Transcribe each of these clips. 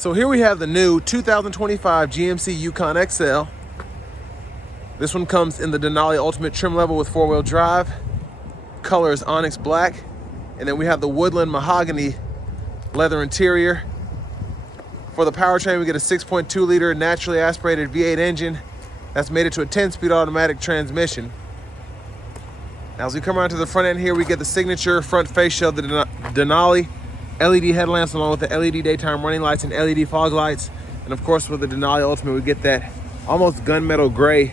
So here we have the new 2025 GMC Yukon XL. This one comes in the Denali Ultimate trim level with 4-wheel drive. Color is onyx black. And then we have the woodland mahogany leather interior. For the powertrain, we get a 6.2 liter naturally aspirated V8 engine that's made it to a 10-speed automatic transmission. Now as we come around to the front end here, we get the signature front fascia of the Denali. LED headlamps along with the LED daytime running lights and LED fog lights. And of course with the Denali Ultimate, we get that almost gunmetal gray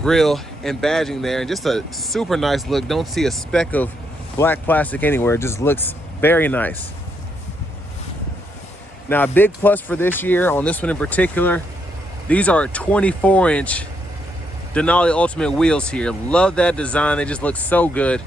grille and badging there. And just a super nice look. Don't see a speck of black plastic anywhere. It just looks very nice. Now a big plus for this year on this one in particular, these are 24-inch Denali Ultimate wheels here. Love that design. They just look so good.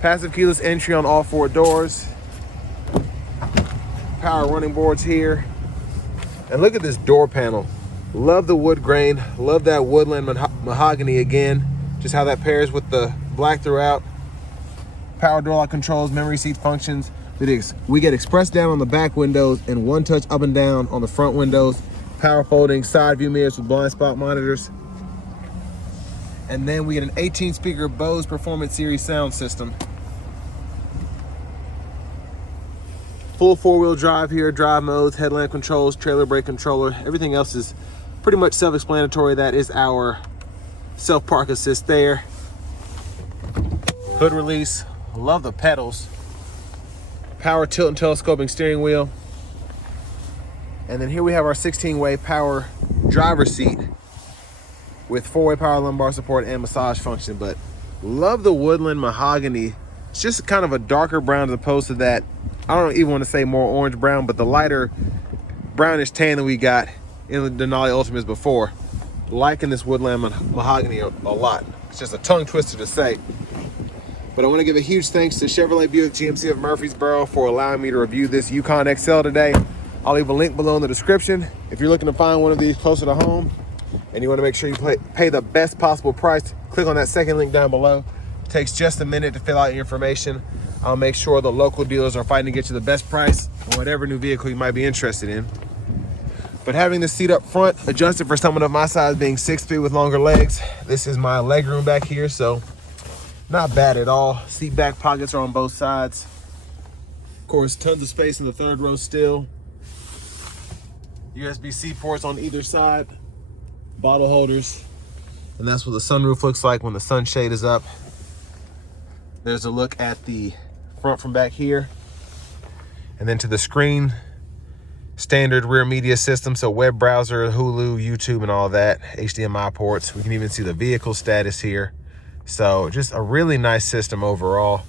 Passive keyless entry on all 4 doors. Power running boards here. And look at this door panel. Love the wood grain. Love that woodland mahogany again. Just how that pairs with the black throughout. Power door lock controls, memory seat functions. We get express down on the back windows and 1-touch up and down on the front windows. Power folding side view mirrors with blind spot monitors. And then we get an 18-speaker Bose Performance Series sound system. Full 4-wheel drive here, drive modes, headlamp controls, trailer brake controller. Everything else is pretty much self-explanatory. That is our self-park assist there. Hood release, love the pedals. Power tilt and telescoping steering wheel. And then here we have our 16-way power driver's seat with 4-way power lumbar support and massage function. But love the woodland mahogany. It's just kind of a darker brown as opposed to that, I don't even want to say more orange brown, but the lighter brownish tan that we got in the Denali Ultimates before. Liking this woodland mahogany a lot. It's just a tongue twister to say. But I want to give a huge thanks to Chevrolet Buick GMC of Murfreesboro for allowing me to review this Yukon XL today. I'll leave a link below in the description. If you're looking to find one of these closer to home and you want to make sure you pay the best possible price, click on that second link down below. It takes just a minute to fill out your information. I'll make sure the local dealers are fighting to get you the best price on whatever new vehicle you might be interested in. But having the seat up front, adjusted for someone of my size being 6'3" with longer legs, this is my leg room back here, so not bad at all. Seat back pockets are on both sides. Of course, tons of space in the 3rd row still. USB-C ports on either side, bottle holders, and that's what the sunroof looks like when the sunshade is up. There's a look at the front from back here. And then to the screen, standard rear media system, so web browser, Hulu, YouTube, and all that, HDMI ports. We can even see the vehicle status here. So just a really nice system overall.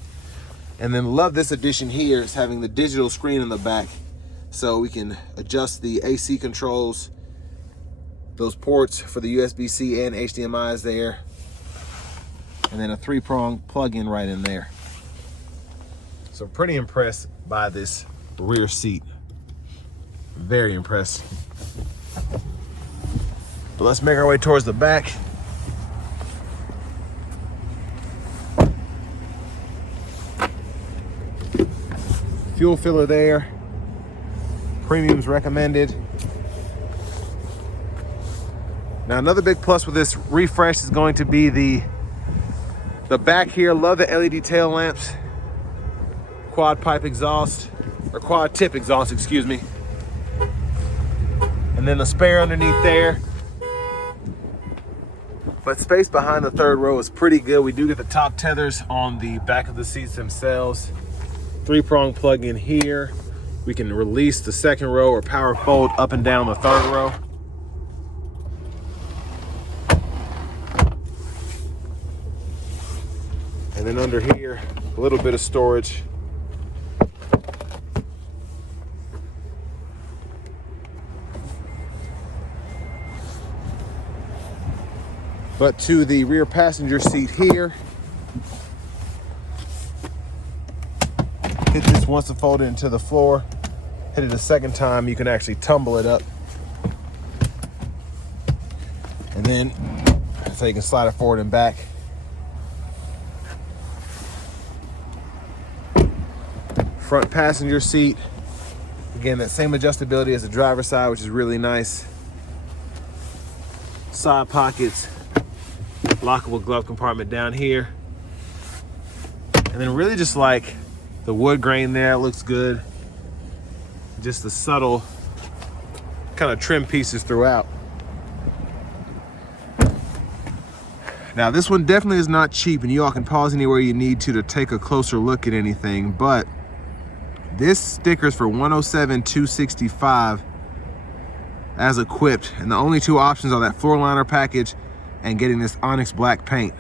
And then love this addition here is having the digital screen in the back, so we can adjust the AC controls, those ports for the USB-C and HDMI is there. And then a 3-prong plug-in right in there. So pretty impressed by this rear seat. Very impressed. But let's make our way towards the back. Fuel filler there. Premium's recommended. Now another big plus with this refresh is going to be the back here. Love the LED tail lamps. Quad pipe exhaust, or quad tip exhaust, excuse me. And then the spare underneath there. But space behind the 3rd row is pretty good. We do get the top tethers on the back of the seats themselves. 3-prong plug in here. We can release the 2nd row or power fold up and down the 3rd row. And then under here, a little bit of storage. But to the rear passenger seat here, hit this once to fold it into the floor. Hit it a 2nd time, you can actually tumble it up. And then, so you can slide it forward and back. Front passenger seat, Again, that same adjustability as the driver's side, which is really nice. Side pockets, lockable glove compartment down here. And then really just like the wood grain there, looks good. Just the subtle kind of trim pieces throughout. Now this one definitely is not cheap, and you all can pause anywhere you need to take a closer look at anything, but this sticker's for $107,265 as equipped, and the only two options are that floor liner package and getting this onyx black paint.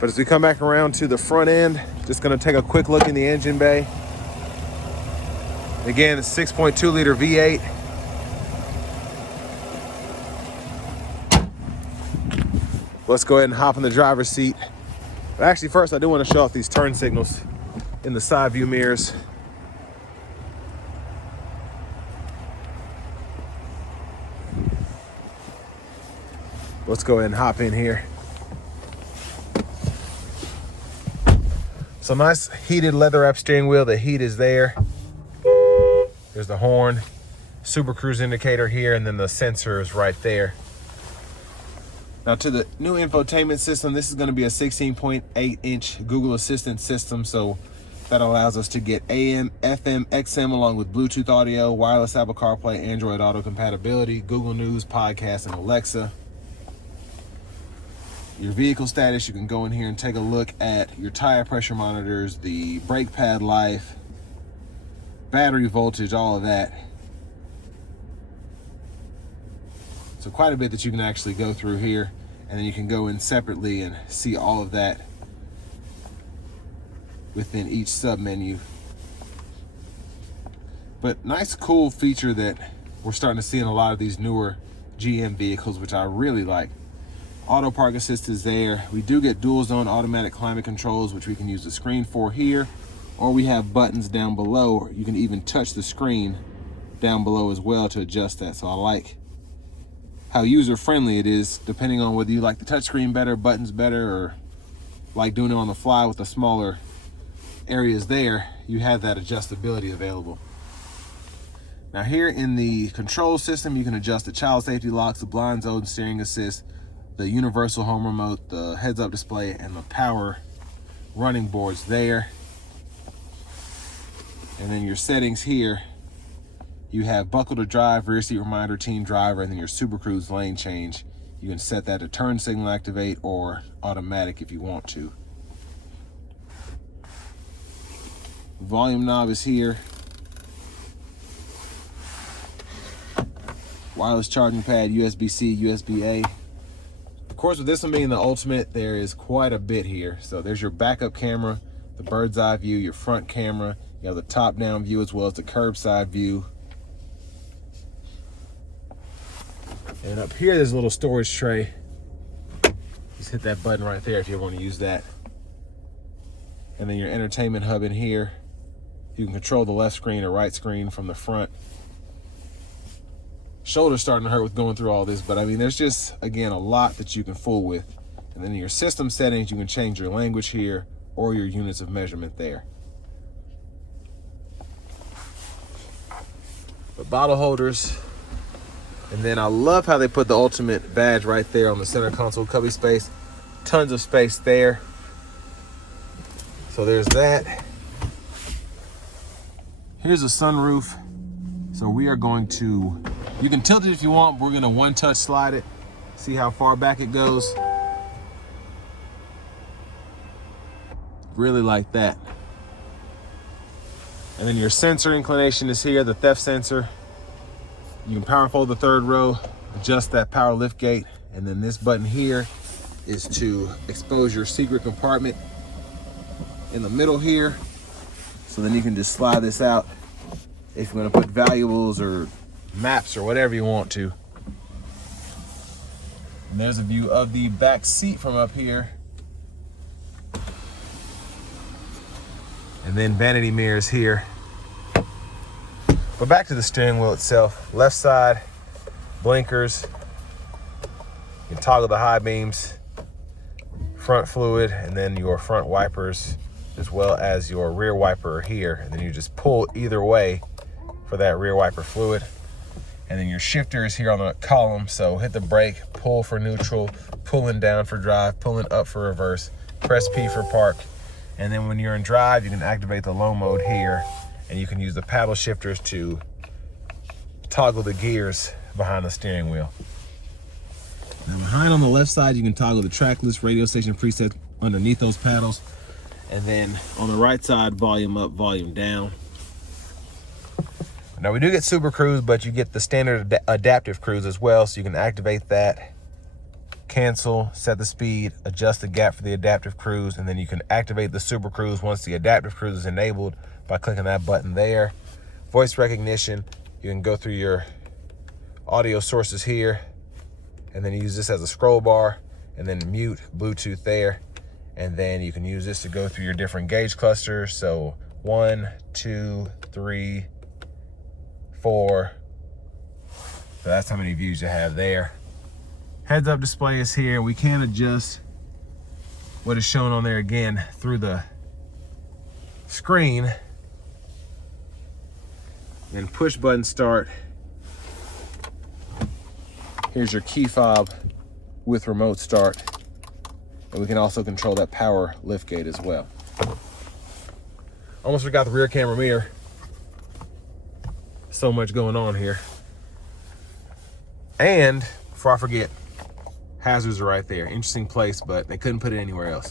But as we come back around to the front end, just gonna take a quick look in the engine bay. Again, it's 6.2 liter V8. Let's go ahead and hop in the driver's seat. But actually first, I do want to show off these turn signals in the side view mirrors. Let's go ahead and hop in here. So nice heated leather wrap steering wheel. The heat is there. There's the horn, Super Cruise indicator here, and then the sensor is right there. Now to the new infotainment system, this is going to be a 16.8-inch Google Assistant system, so that allows us to get AM, FM, XM along with Bluetooth audio, wireless Apple CarPlay, Android Auto compatibility, Google News, podcast, and Alexa. Your vehicle status, you can go in here and take a look at your tire pressure monitors, the brake pad life, battery voltage, all of that. So quite a bit that you can actually go through here, and then you can go in separately and see all of that within each sub menu. But nice cool feature that we're starting to see in a lot of these newer GM vehicles, which I really like. Auto park assist is there. We do get dual zone automatic climate controls, which we can use the screen for here, or we have buttons down below. You can even touch the screen down below as well to adjust that. So I like how user-friendly it is, depending on whether you like the touchscreen better, buttons better, or like doing it on the fly with the smaller areas there, you have that adjustability available. Now here in the control system, you can adjust the child safety locks, the blind zone steering assist, the universal home remote, the heads-up display, and the power running boards there. And then your settings here, you have buckle to drive, rear seat reminder, teen driver, and then your Super Cruise lane change. You can set that to turn signal activate or automatic if you want to. Volume knob is here. Wireless charging pad, USB-C, USB-A. Of course, with this one being the Ultimate, there is quite a bit here. So there's your backup camera, the bird's eye view, your front camera, you have the top-down view as well as the curbside view. And up here, there's a little storage tray. Just hit that button right there if you want to use that. And then your entertainment hub in here. You can control the left screen or right screen from the front. Shoulder's starting to hurt with going through all this, but I mean, there's just, again, a lot that you can fool with. And then in your system settings, you can change your language here or your units of measurement there. The bottle holders. And then I love how they put the Ultimate badge right there on the center console cubby space. Tons of space there. So there's that. Here's a sunroof. So we are going to, you can tilt it if you want, but we're gonna one-touch slide it. See how far back it goes. Really like that. And then your sensor inclination is here, the theft sensor. You can power fold the third row, adjust that power lift gate, and then this button here is to expose your secret compartment in the middle here. So then you can just slide this out if you're gonna put valuables or maps or whatever you want to. And there's a view of the back seat from up here. And then vanity mirrors here. But back to the steering wheel itself. Left side, blinkers. You can toggle the high beams. front fluid, and then your front wipers, as well as your rear wiper here. And then you just pull either way for that rear wiper fluid. And then your shifter is here on the column, so hit the brake, pull for neutral, pulling down for drive, pulling up for reverse, press P for park. And then when you're in drive, you can activate the low mode here, and you can use the paddle shifters to toggle the gears behind the steering wheel. Now behind on the left side, you can toggle the track list, radio station preset underneath those paddles. And then on the right side, volume up, volume down. Now we do get Super Cruise, but you get the standard adaptive cruise as well, so you can activate that, cancel, set the speed, adjust the gap for the adaptive cruise, and then you can activate the Super Cruise once the adaptive cruise is enabled by clicking that button there. Voice recognition, you can go through your audio sources here, and then use this as a scroll bar, and then mute Bluetooth there. And then you can use this to go through your different gauge clusters. So 1, 2, 3, 4. So that's how many views you have there. Heads up display is here. We can adjust what is shown on there again through the screen. Then push button start. Here's your key fob with remote start. And we can also control that power lift gate as well. Almost forgot the rear camera mirror. So much going on here. And before I forget, hazards are right there. Interesting place, but they couldn't put it anywhere else.